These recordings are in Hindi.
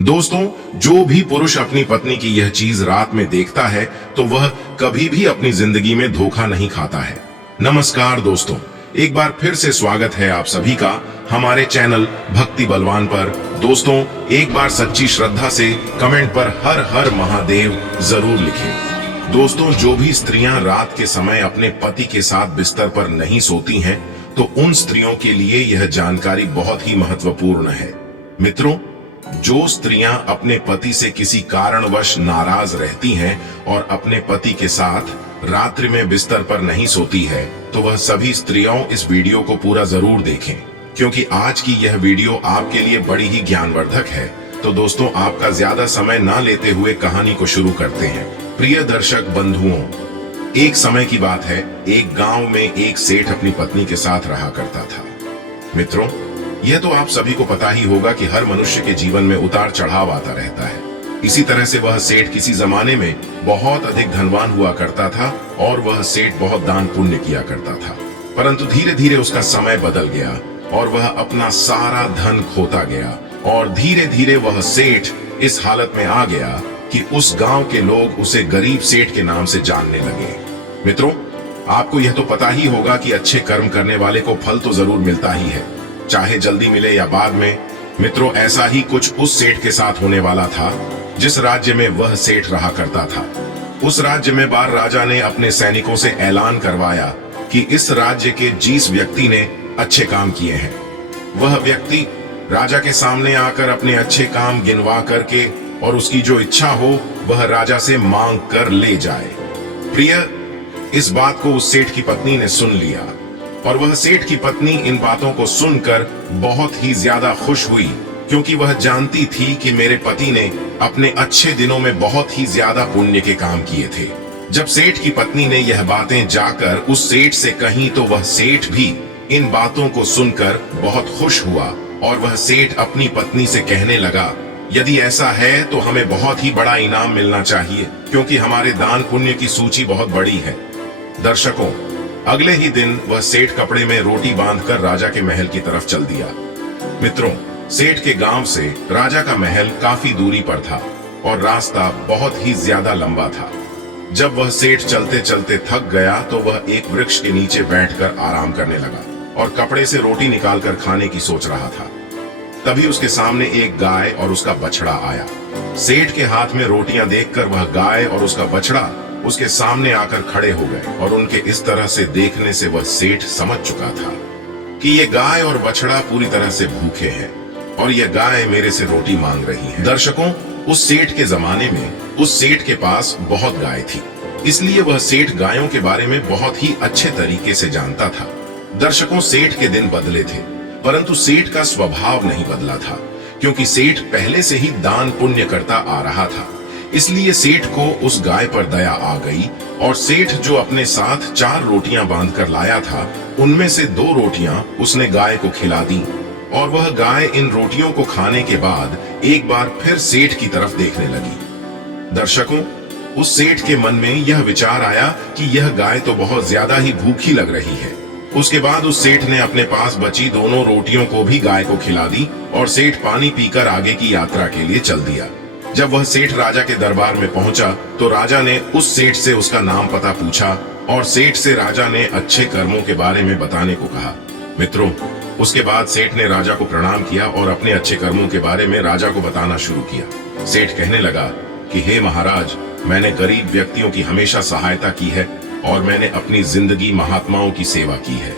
दोस्तों, जो भी पुरुष अपनी पत्नी की यह चीज रात में देखता है तो वह कभी भी अपनी जिंदगी में धोखा नहीं खाता है। नमस्कार दोस्तों, एक बार फिर से स्वागत है आप सभी का हमारे चैनल भक्ति बलवान पर। दोस्तों, एक बार सच्ची श्रद्धा से कमेंट पर हर हर महादेव जरूर लिखें। दोस्तों, जो भी स्त्रियां रात के समय अपने पति के साथ बिस्तर पर नहीं सोती हैं, तो उन स्त्रियों के लिए यह जानकारी बहुत ही महत्वपूर्ण है। मित्रों, जो स्त्रियां अपने पति से किसी कारणवश नाराज रहती हैं और अपने पति के साथ रात्रि में बिस्तर पर नहीं सोती है, तो वह सभी स्त्रियों इस वीडियो को पूरा जरूर देखें, क्योंकि आज की यह वीडियो आपके लिए बड़ी ही ज्ञानवर्धक है। तो दोस्तों, आपका ज्यादा समय ना लेते हुए कहानी को शुरू करते हैं। प्रिय दर्शक बंधुओं, एक समय की बात है, एक गांव में एक सेठ अपनी पत्नी के साथ रहा करता था। मित्रों, यह तो आप सभी को पता ही होगा कि हर मनुष्य के जीवन में उतार चढ़ाव आता रहता है। इसी तरह से वह सेठ किसी जमाने में बहुत अधिक धनवान हुआ करता था और वह सेठ बहुत दान पुण्य किया करता था। परंतु धीरे धीरे उसका समय बदल गया और वह अपना सारा धन खोता गया और धीरे धीरे वह सेठ इस हालत में आ गया कि उस गांव के लोग उसे गरीब सेठ के नाम से जानने लगे। मित्रों, आपको यह तो पता ही होगा कि अच्छे कर्म करने वाले को फल तो जरूर मिलता ही है, चाहे जल्दी मिले या बाद में। मित्रों, ऐसा ही कुछ उस सेठ के साथ होने वाला था जिस राज्य में वह सेठ रहा करता था। उस राज्य में बार राजा ने अपने सैनिकों से ऐलान करवाया कि इस राज्य के जिस व्यक्ति ने अच्छे काम किए हैं, वह व्यक्ति राजा के सामने आकर अपने अच्छे काम गिनवा करके और उसकी जो इच्छा हो वह राजा से मांग कर ले जाए। प्रिय, इस बात को उस सेठ की पत्नी ने सुन लिया और वह सेठ की पत्नी इन बातों को सुनकर बहुत ही ज्यादा खुश हुई, क्योंकि वह जानती थी कि मेरे पति ने अपने अच्छे दिनों में बहुत ही ज्यादा पुण्य के काम किए थे। जब सेठ की पत्नी ने यह बातें जाकर उस सेठ से कही, तो वह सेठ भी इन बातों को सुनकर बहुत खुश हुआ और वह सेठ अपनी पत्नी से कहने लगा, यदि ऐसा है तो हमें बहुत ही बड़ा इनाम मिलना चाहिए, क्योंकि हमारे दान पुण्य की सूची बहुत बड़ी है। दर्शकों, अगले ही दिन वह सेठ कपड़े में रोटी बांधकर राजा के महल की तरफ चल दिया। मित्रों, सेठ के गांव से राजा का महल काफी दूरी पर था और रास्ता बहुत ही ज्यादा लंबा था। जब वह सेठ चलते चलते थक गया तो वह एक वृक्ष के नीचे बैठकर आराम करने लगा और कपड़े से रोटी निकालकर खाने की सोच रहा था। तभी उसके सामने एक गाय और उसका बछड़ा आया। सेठ के हाथ में रोटियां देखकर वह गाय और उसका बछड़ा उसके सामने आकर खड़े हो गए और उनके इस तरह से देखने से वह सेठ समझ चुका था कि ये गाय और बछड़ा पूरी तरह से भूखे हैं और यह गाय मेरे से रोटी मांग रही है। दर्शकों, उस सेठ के जमाने में उस सेठ के पास बहुत गाय थी, इसलिए वह सेठ गायों के बारे में बहुत ही अच्छे तरीके से जानता था। दर्शकों, सेठ के दिन बदले थे, परंतु सेठ का स्वभाव नहीं बदला था, क्योंकि सेठ पहले से ही दान पुण्य करता आ रहा था। इसलिए सेठ को उस गाय पर दया आ गई और सेठ जो अपने साथ 4 रोटियां बांधकर लाया था, उनमें से 2 रोटियां उसने गाय को खिला दी और वह गाय इन रोटियों को खाने के बाद एक बार फिर सेठ की तरफ देखने लगी। दर्शकों, उस सेठ के मन में यह विचार आया कि यह गाय तो बहुत ज्यादा ही भूखी लग रही है। उसके बाद उस सेठ ने अपने पास बची दोनों रोटियों को भी गाय को खिला दी और सेठ पानी पीकर आगे की यात्रा के लिए चल दिया। जब वह सेठ राजा के दरबार में पहुंचा तो राजा ने उस सेठ से उसका नाम पता पूछा और सेठ से राजा ने अच्छे कर्मों के बारे में बताने को कहा। मित्रों, उसके बाद सेठ ने राजा को प्रणाम किया और अपने अच्छे कर्मों के बारे में राजा को बताना शुरू किया। सेठ कहने लगा कि हे महाराज, मैंने गरीब व्यक्तियों की हमेशा सहायता की है और मैंने अपनी जिंदगी महात्माओं की सेवा की है।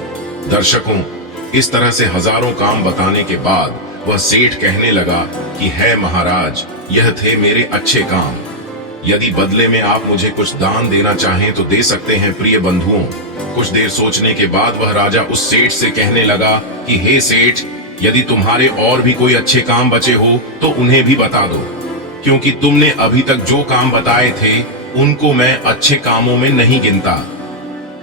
दर्शकों, इस तरह से हजारों काम बताने के बाद वह सेठ कहने लगा कि है महाराज, यह थे मेरे अच्छे काम। यदि बदले में आप मुझे कुछ दान देना चाहें तो दे सकते हैं प्रिय बंधुओं। कुछ देर सोचने के बाद वह राजा उस सेठ से कहने लगा कि हे सेठ, यदि तुम्हारे और भी कोई अच्छे काम बचे हो तो उन्हें भी बता दो, क्योंकि तुमने अभी तक जो काम बताए थे उनको मैं अच्छे कामों में नहीं गिनता।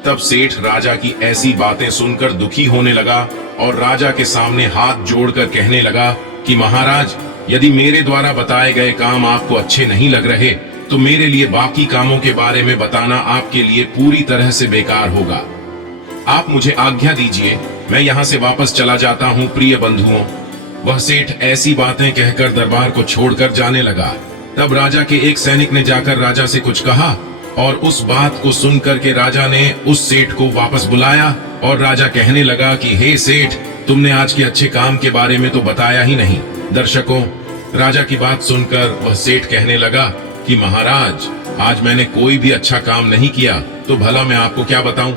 तब सेठ राजा की ऐसी बातें सुनकर दुखी होने लगा और राजा के सामने हाथ जोड़कर कहने लगा कि महाराज, यदि मेरे द्वारा बताए गए काम आपको अच्छे नहीं लग रहे तो मेरे लिए बाकी कामों के बारे में बताना आपके लिए पूरी तरह से बेकार होगा। आप मुझे आज्ञा दीजिए, मैं यहाँ से वापस चला जाता हूँ प्रिय बंधुओं। वह सेठ ऐसी बातें कहकर दरबार को छोड़कर जाने लगा। तब राजा के एक सैनिक ने जाकर राजा से कुछ कहा और उस बात को सुनकर के राजा ने उस सेठ को वापस बुलाया और राजा कहने लगा कि हे सेठ, तुमने आज के अच्छे काम के बारे में तो बताया ही नहीं। दर्शकों, राजा की बात सुनकर वह सेठ कहने लगा कि महाराज, आज मैंने कोई भी अच्छा काम नहीं किया, तो भला मैं आपको क्या बताऊं।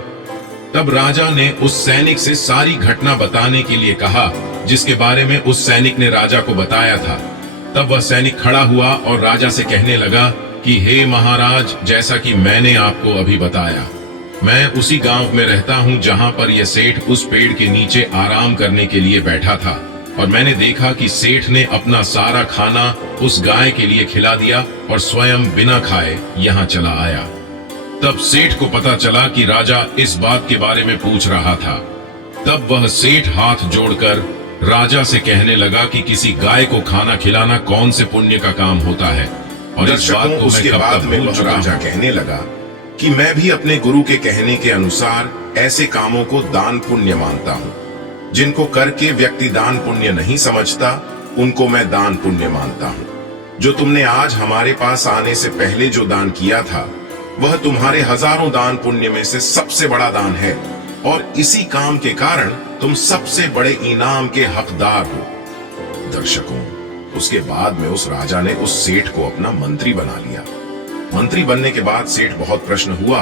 तब राजा ने उस सैनिक से सारी घटना बताने के लिए कहा जिसके बारे में उस सैनिक ने राजा को बताया था। तब वह सैनिक खड़ा हुआ और राजा से कहने लगा कि हे महाराज, जैसा कि मैंने आपको अभी बताया, मैं उसी गांव में रहता हूं जहां पर यह सेठ उस पेड़ के नीचे आराम करने के लिए बैठा था और मैंने देखा कि सेठ ने अपना सारा खाना उस गाय के लिए खिला दिया और स्वयं बिना खाए यहाँ चला आया। तब सेठ को पता चला कि राजा इस बात के बारे में पूछ रहा था। तब वह सेठ हाथ जोड़कर राजा से कहने लगा कि किसी गाय को खाना खिलाना कौन से पुण्य का काम होता है। और इस बात को उसके बाद में वह राजा कहने लगा कि मैं भी अपने गुरु के कहने के अनुसार ऐसे कामों को दान पुण्य मानता हूँ। जिनको करके व्यक्ति दान पुण्य नहीं समझता, उनको मैं दान पुण्य मानता हूँ। जो तुमने आज हमारे पास आने से पहले जो दान किया था, वह तुम्हारे हजारों दान पुण्य में से सबसे बड़ा दान है और इसी काम के कारण तुम सबसे बड़े इनाम के हकदार हो। दर्शकों, उसके बाद में उस राजा ने उस सेठ को अपना मंत्री बना लिया। मंत्री बनने के बाद सेठ बहुत प्रसन्न हुआ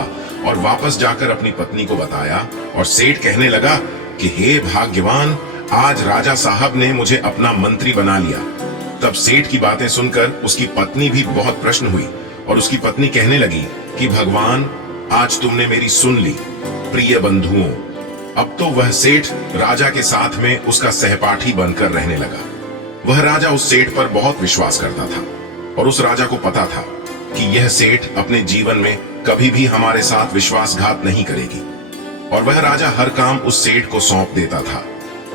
और वापस जाकर अपनी पत्नी को बताया और सेठ कहने लगा कि हे भाग्यवान, आज राजा साहब ने मुझे अपना मंत्री बना लिया। तब सेठ की बातें सुनकर उसकी पत्नी भी बहुत प्रसन्न हुई और उसकी पत्नी कहने लगी कि भगवान, आज तुमने मेरी सुन ली। प्रिय बंधुओं, अब तो वह सेठ राजा के साथ में उसका सहपाठी बनकर रहने लगा। वह राजा उस सेठ पर बहुत विश्वास करता था और उस राजा को पता था कि यह सेठ अपने जीवन में कभी भी हमारे साथ विश्वासघात नहीं करेगी। और वह राजा हर काम उस सेठ को सौंप देता था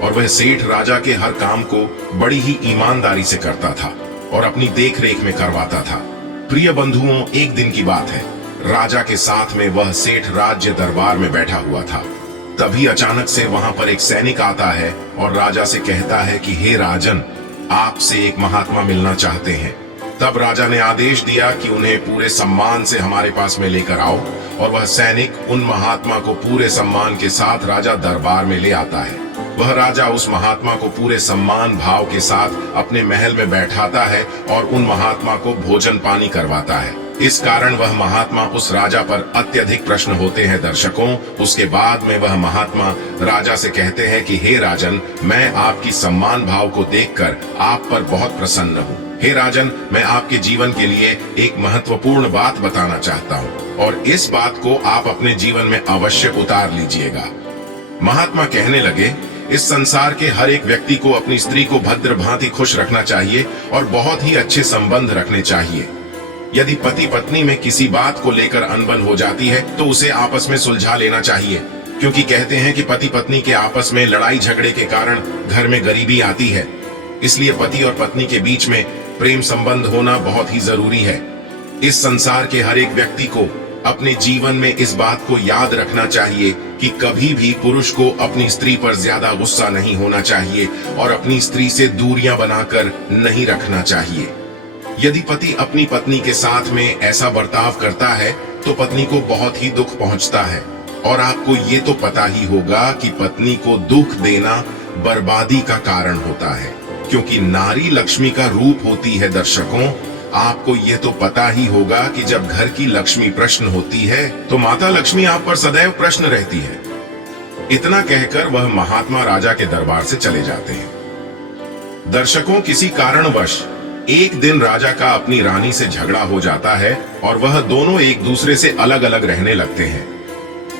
और वह सेठ राजा के हर काम को बड़ी ही ईमानदारी से करता था और अपनी देख रेख में करवाता था। प्रिय बंधुओं, एक दिन की बात है, राजा के साथ में वह सेठ राज्य दरबार में बैठा हुआ था। तभी अचानक से वहां पर एक सैनिक आता है और राजा से कहता है कि हे राजन, आपसे एक महात्मा मिलना चाहते हैं। तब राजा ने आदेश दिया कि उन्हें पूरे सम्मान से हमारे पास में लेकर आओ और वह सैनिक उन महात्मा को पूरे सम्मान के साथ राजा दरबार में ले आता है। वह राजा उस महात्मा को पूरे सम्मान भाव के साथ अपने महल में बैठाता है और उन महात्मा को भोजन पानी करवाता है। इस कारण वह महात्मा उस राजा पर अत्यधिक प्रश्न होते हैं। दर्शकों, उसके बाद में वह महात्मा राजा से कहते हैं कि हे राजन, मैं आपकी सम्मान भाव को देखकर आप पर बहुत प्रसन्न हूँ। हे राजन, मैं आपके जीवन के लिए एक महत्वपूर्ण बात बताना चाहता हूँ और इस बात को आप अपने जीवन में अवश्य उतार लीजिएगा। महात्मा कहने लगे, इस संसार के हर एक व्यक्ति को अपनी स्त्री को भद्र भांति खुश रखना चाहिए और बहुत ही अच्छे संबंध रखने चाहिए। यदि पति पत्नी में किसी बात को लेकर अनबन हो जाती है तो उसे आपस में सुलझा लेना चाहिए, क्योंकि कहते हैं कि पति पत्नी के आपस में लड़ाई झगड़े के कारण घर में गरीबी आती है। इसलिए पति और पत्नी के बीच में प्रेम संबंध होना बहुत ही जरूरी है। इस संसार के हर एक व्यक्ति को अपने जीवन में इस बात को याद रखना चाहिए कि कभी भी पुरुष को अपनी स्त्री पर ज्यादा गुस्सा नहीं होना चाहिए और अपनी स्त्री से दूरियां बनाकर नहीं रखना चाहिए। यदि पति अपनी पत्नी के साथ में ऐसा बर्ताव करता है तो पत्नी को बहुत ही दुख पहुंचता है और आपको ये तो पता ही होगा कि पत्नी को दुख देना बर्बादी का कारण होता है, क्योंकि नारी लक्ष्मी का रूप होती है। दर्शकों, आपको ये तो पता ही होगा कि जब घर की लक्ष्मी प्रश्न होती है तो माता लक्ष्मी आप पर सदैव प्रश्न रहती है। इतना कहकर वह महात्मा राजा के दरबार से चले जाते हैं। दर्शकों, किसी कारणवश एक दिन राजा का अपनी रानी से झगड़ा हो जाता है और वह दोनों एक दूसरे से अलग अलग रहने लगते हैं।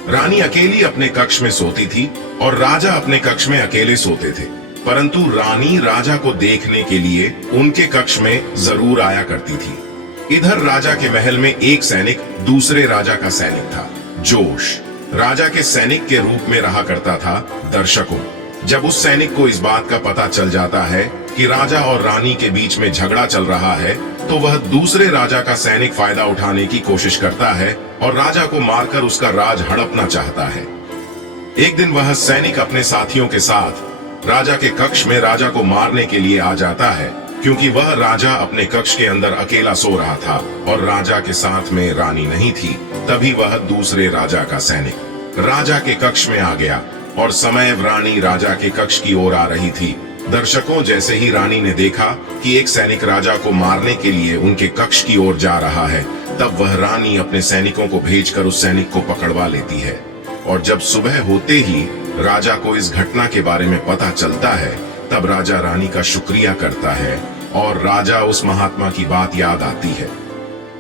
रानी अकेली अपने कक्ष में सोती थी और राजा अपने कक्ष में अकेले सोते थे, परंतु रानी राजा को देखने के लिए उनके कक्ष में जरूर आया करती थी। इधर राजा के महल में एक सैनिक दूसरे राजा का सैनिक था। जोश राजा के सैनिक के रूप में रहा करता था। दर्शकों, जब उस सैनिक को इस बात का पता चल जाता है कि राजा और रानी के बीच में झगड़ा चल रहा है तो वह दूसरे राजा का सैनिक फायदा उठाने की कोशिश करता है और राजा को मारकर उसका राज हड़पना चाहता है। एक दिन वह सैनिक अपने साथियों के साथ राजा के कक्ष में राजा को मारने के लिए आ जाता है, क्योंकि वह राजा अपने कक्ष के अंदर अकेला सो रहा था और राजा के साथ में रानी नहीं थी। तभी वह दूसरे राजा का सैनिक राजा के कक्ष में आ गया और समयव रानी राजा के कक्ष की ओर आ रही थी। दर्शकों, जैसे ही रानी ने देखा कि एक सैनिक राजा को मारने के लिए उनके कक्ष की ओर जा रहा है, तब वह रानी अपने सैनिकों को भेजकर उस सैनिक को पकड़वा लेती है। और जब सुबह होते ही राजा को इस घटना के बारे में पता चलता है, तब राजा रानी का शुक्रिया करता है और राजा उस महात्मा की बात याद आती है।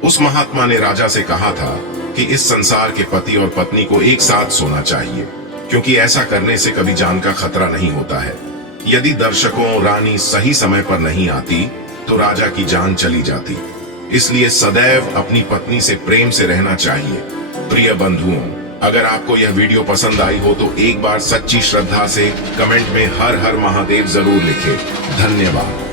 उस महात्मा ने राजा से कहा था कि इस संसार के पति और पत्नी को एक साथ सोना चाहिए, क्योंकि ऐसा करने से कभी जान का खतरा नहीं होता है। यदि दर्शकों, रानी सही समय पर नहीं आती तो राजा की जान चली जाती। इसलिए सदैव अपनी पत्नी से प्रेम से रहना चाहिए। प्रिय बंधुओं, अगर आपको यह वीडियो पसंद आई हो तो एक बार सच्ची श्रद्धा से कमेंट में हर हर महादेव जरूर लिखें। धन्यवाद।